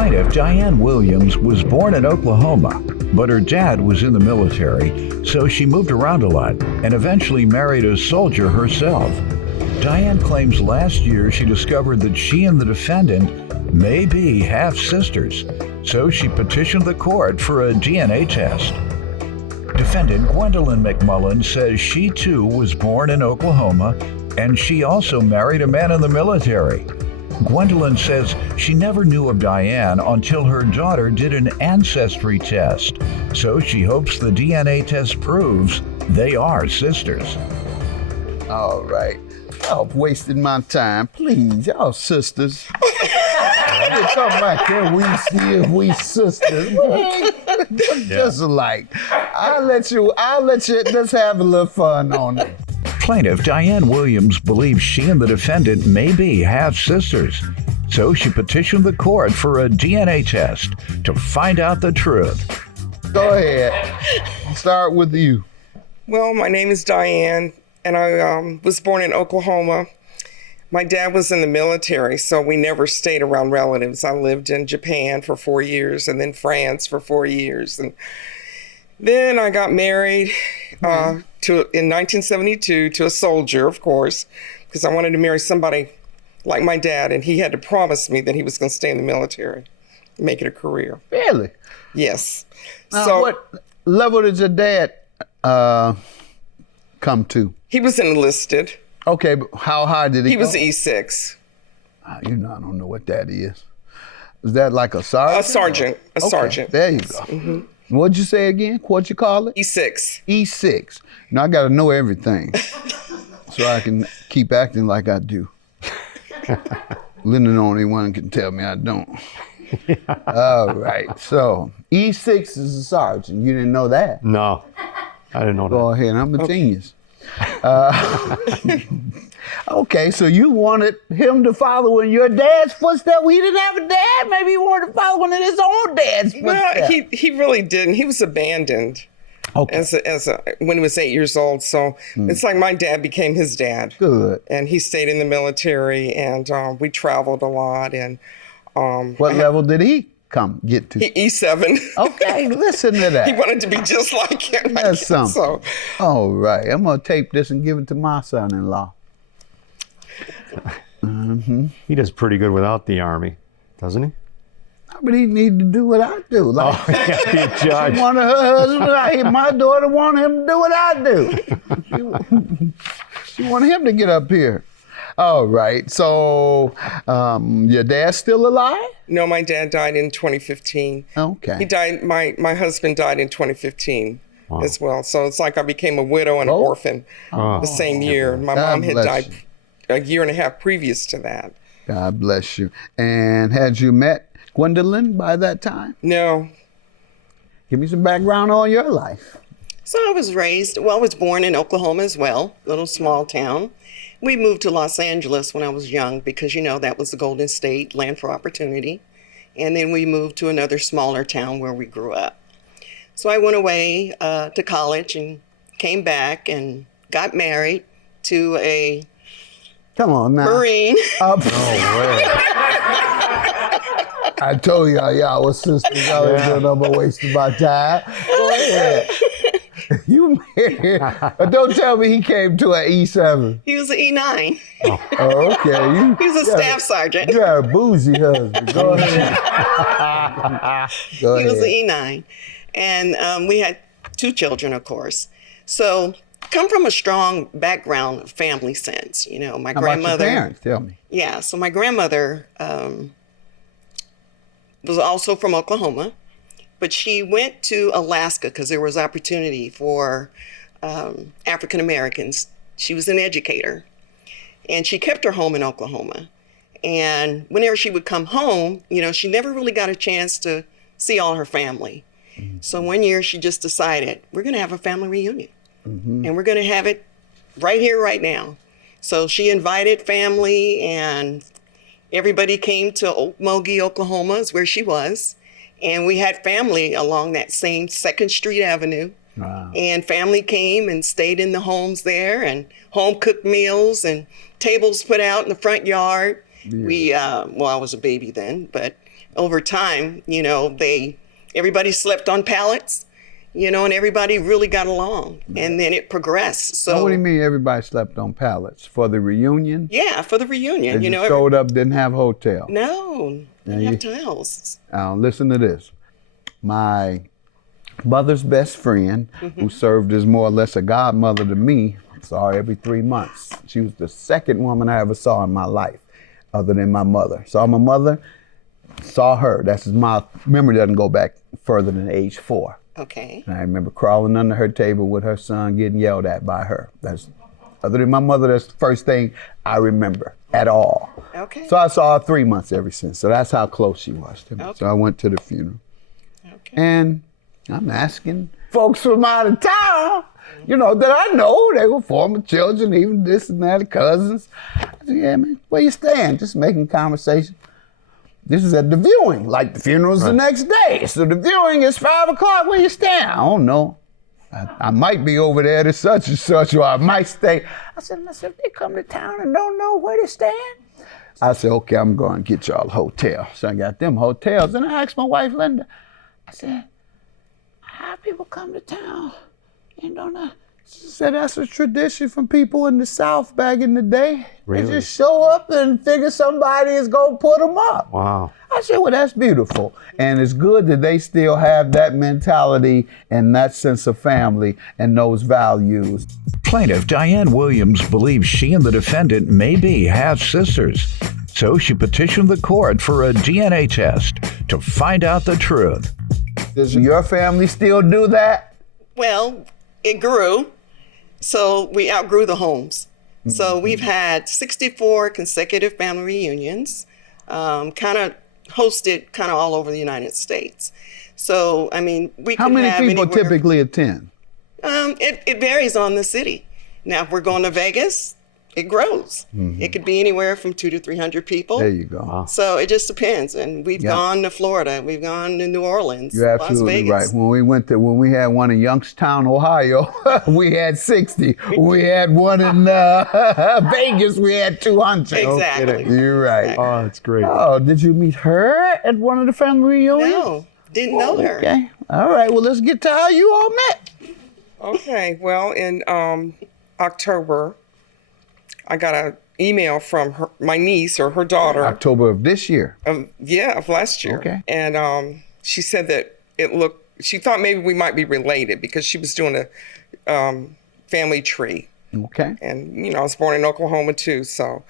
Plaintiff Diane Williams was born in Oklahoma, but her dad was in the military, so she moved around a lot and eventually married a soldier herself. Diane claims last year she discovered that she and the defendant may be half-sisters, so she petitioned the court for a DNA test. Defendant Gwendolyn McMullen says she too was born in Oklahoma, and she also married a man in the military. Gwendolyn says she never knew of Diane until her daughter did an ancestry test, so she hopes the DNA test proves they are sisters. All right. Y'all wasting my time. Please, y'all sisters. You're talking about can we see if we sisters? Just alike. I'll let you, let's have a little fun on it. Plaintiff Diane Williams believes she and the defendant may be half-sisters, so she petitioned the court for a DNA test to find out the truth. Go ahead. Start with you. Well, my name is Diane, and I was born in Oklahoma. My dad was in the military, so we never stayed around relatives. I lived in Japan for 4 years and then France for 4 years. And then I got married in 1972 to a soldier, of course, because I wanted to marry somebody like my dad, and he had to promise me that he was going to stay in the military, make it a career. Really? Yes. Now, So what level did your dad come to? he was enlisted. Okay, but how high did he He was go? E6. I don't know what that is. Is that like a sergeant? A sergeant. A Okay, sergeant. there you go. What'd you say again? What'd you call it? E6. E6. Now I got to know everything so I can keep acting like I do. Linda the only one can tell me I don't. All right, so E6 is a sergeant. You didn't know that? No, I didn't know that. Go ahead, I'm a genius. Okay, so you wanted him to follow in your dad's footsteps. We didn't have a dad. Maybe he wanted to follow in his own dad's footsteps. Well, he really didn't. He was abandoned Okay, when he was 8 years old. So it's like my dad became his dad. good. And he stayed in the military, and we traveled a lot. And What level did he get to? E7. Okay, listen to that. He wanted to be just like him. I That's guess. something. So All right, I'm gonna tape this and give it to my son-in-law. He does pretty good without the Army, doesn't he? But he need to do what I do. Like, Oh, yeah, be a judge. she wanted her husband. My daughter wanted him to do what I do. She wanted him to get up here. All right. So, your dad's still alive? no, my dad died in 2015. Okay. He died. My husband died in 2015 Wow. as well. So it's like I became a widow and an orphan Oh. the same year. My God mom had bless died you. a year and a half previous to that. God bless you. And had you met Gwendolyn by that time? No. Give me some background on your life. So I was born in Oklahoma as well, little small town. We moved to Los Angeles when I was young because, that was the Golden State, land for opportunity. And then we moved to another smaller town where we grew up. So I went away to college and came back and got married to a Come on now. Marine. I told y'all was sisters. I was doing no more wasting my time. Go ahead. You married. Don't tell me he came to an E7. He was an E9. Oh, okay. He was a staff sergeant. You got a bougie husband. Go ahead. Go He was an ahead. E9. And we had 2 children, of course. So come from a strong background of family sense. My How about your grandmother. parents? Tell me. Yeah, so my grandmother was also from Oklahoma, but she went to Alaska because there was opportunity for African Americans. She was an educator, and she kept her home in Oklahoma. And whenever she would come home, she never really got a chance to see all her family. So one year she just decided, we're going to have a family reunion, and we're going to have it right here, right now. So she invited family, and everybody came to Okmulgee, Oklahoma, is where she was. And we had family along that same 2nd Street Avenue. Wow. And family came and stayed in the homes there, and home cooked meals and tables put out in the front yard. Yeah. We, I was a baby then, but over time, everybody slept on pallets, and everybody really got along. And then it progressed. So what do you mean everybody slept on pallets? For the reunion? Yeah, for the reunion. They just showed up, didn't have a hotel. No, didn't have hotels. Listen to this. My mother's best friend, who served as more or less a godmother to me, saw her every 3 months. She was the second woman I ever saw in my life, other than my mother. Saw my mother, saw her. My memory doesn't go back further than age 4. Okay. And I remember crawling under her table with her son getting yelled at by her. Other than my mother, that's the first thing I remember at all. Okay. So I saw her 3 months ever since. So that's how close she was to me. Okay. So I went to the funeral. Okay. And I'm asking folks from out of town, that I know, they were former children, even this and that, cousins. I said, yeah, man, where you staying? Just making conversation. This is at the viewing, like the funeral's the next day. So the viewing is 5 o'clock, where you staying? I don't know. I might be over there to such and such, or I might stay. I said, they come to town and don't know where to stay. I said, okay, I'm going to get y'all a hotel. So I got them hotels. And I asked my wife, Linda, I said, how people come to town and don't know? She said, that's a tradition from people in the South back in the day. Really? They just show up and figure somebody is going to put them up. Wow. I said, well, that's beautiful. And it's good that they still have that mentality and that sense of family and those values. Plaintiff Diane Williams believes she and the defendant may be half-sisters. So she petitioned the court for a DNA test to find out the truth. Does your family still do that? Well, it grew. So we outgrew the homes. So we've had 64 consecutive family reunions, kind of hosted kind of all over the United States. So, I mean, we How could many have people anywhere, typically attend? It varies on the city. Now, if we're going to Vegas, it grows. It could be anywhere from 200 to 300 people. There you go. Wow. So it just depends. And we've gone to Florida, we've gone to New Orleans, You're Las absolutely Vegas. right. When we had one in Youngstown, Ohio, we had 60. We had one in Vegas, we had 200. Exactly. You're right. Oh, that's great. Oh, did you meet her at one of the family reunions? No, didn't know her. Okay. All right. Well, let's get to how you all met. Okay, well, in October, I got an email from my niece or her daughter. October of this year. Of last year. Okay. And she said that she thought maybe we might be related because she was doing a family tree. Okay. And, I was born in Oklahoma too. So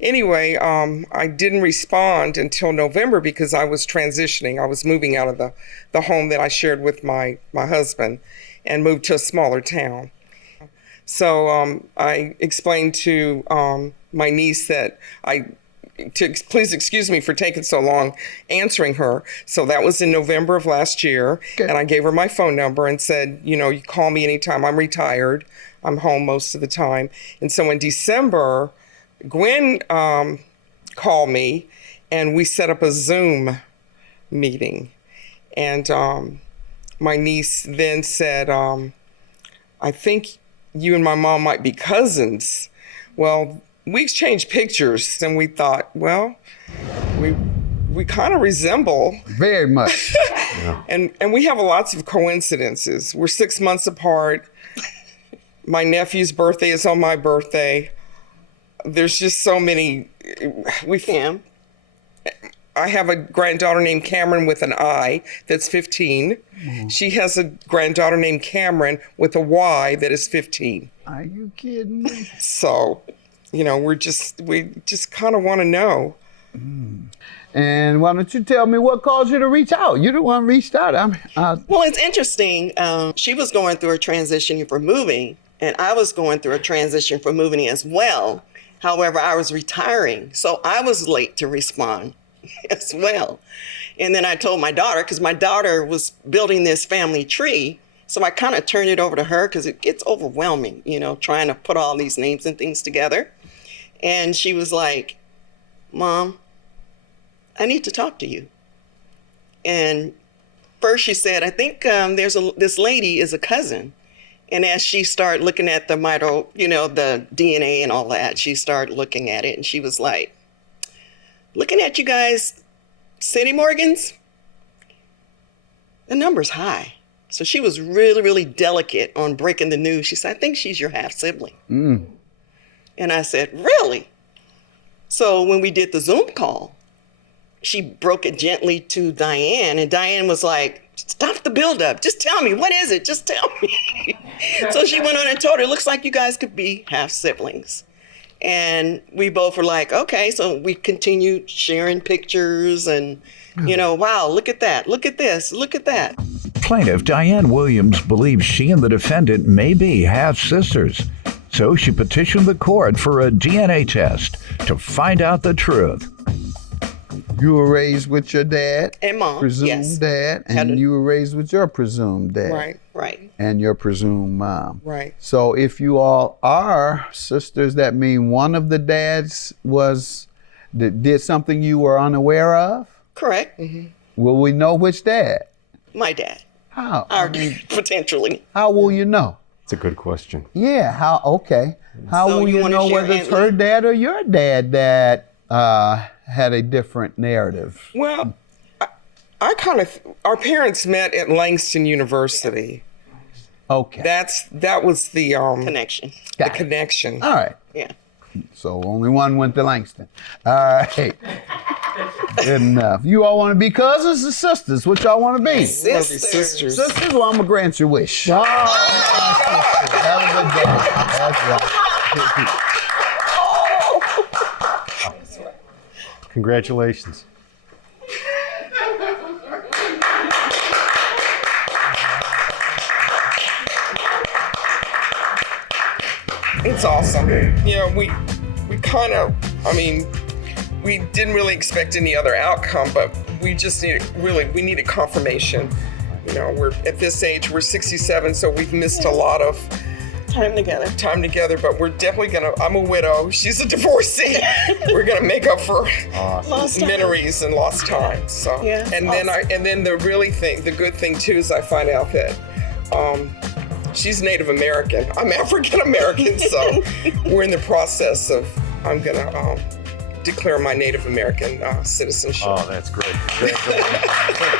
anyway, I didn't respond until November because I was transitioning. I was moving out of the home that I shared with my husband and moved to a smaller town. So I explained to my niece that please excuse me for taking so long answering her. So that was in November of last year. Okay. And I gave her my phone number and said, you call me anytime. I'm retired. I'm home most of the time. And so in December, Gwen called me and we set up a Zoom meeting. And my niece then said, I think you and my mom might be cousins. Well, we exchanged pictures and we thought, well, we kind of resemble. Very much. And we have lots of coincidences. We're 6 months apart. My nephew's birthday is on my birthday. There's just so many. I have a granddaughter named Cameron with an I that's 15. She has a granddaughter named Cameron with a Y that is 15. Are you kidding me? So, we just kind of want to know. And why don't you tell me what caused you to reach out? You're the one who reached out. Well, it's interesting. She was going through a transition for moving, and I was going through a transition for moving as well. However, I was retiring, so I was late to respond as well. And then I told my daughter, because my daughter was building this family tree, so I kind of turned it over to her because it gets overwhelming, trying to put all these names and things together. And she was like, Mom, I need to talk to you. And first she said, I think this lady is a cousin. And as she started looking at the the DNA and all that, she started looking at it and she was like, looking at you guys, City Morgans, the number's high. So she was really, really delicate on breaking the news. She said, I think she's your half sibling. And I said, really? So when we did the Zoom call, she broke it gently to Diane, and Diane was like, stop the buildup. Just tell me, what is it? Just tell me. So she went on and told her, it looks like you guys could be half siblings. And we both were like, okay. So we continued sharing pictures and, wow, look at that. Look at this. Look at that. Plaintiff Diane Williams believes she and the defendant may be half-sisters. So she petitioned the court for a DNA test to find out the truth. You were raised with your dad And mom, presumed yes. dad, and you were raised with your presumed dad. Right. And your presumed mom. Right. So if you all are sisters, that mean one of the dads did something you were unaware of? Correct. Will we know which dad? My dad. How? Potentially. How will you know? It's a good question. Yeah, how, okay. How So will you you wanna know share whether it's Aunt her Lee? dad or your dad that had a different narrative? Well, our parents met at Langston University. Okay. That was the Connection. the connection. All right. Yeah. So only one went to Langston. All right. Good enough. You all want to be cousins or sisters? What y'all want to be? Love you, Sisters. sisters. Sisters? Well, I'm going to grant your wish. Have a good day. That's right. Congratulations. It's awesome. We kind of, we didn't really expect any other outcome, but we just needed confirmation. We're at this age, we're 67, so we've missed a lot of Time together. but we're definitely I'm a widow, she's a divorcee. We're gonna make up for Lost time. memories and lost time. So, Yeah, and then the good thing too is I find out that she's Native American. I'm African American, so we're in the process of, I'm gonna declare my Native American citizenship. Oh, that's great. Congratulations.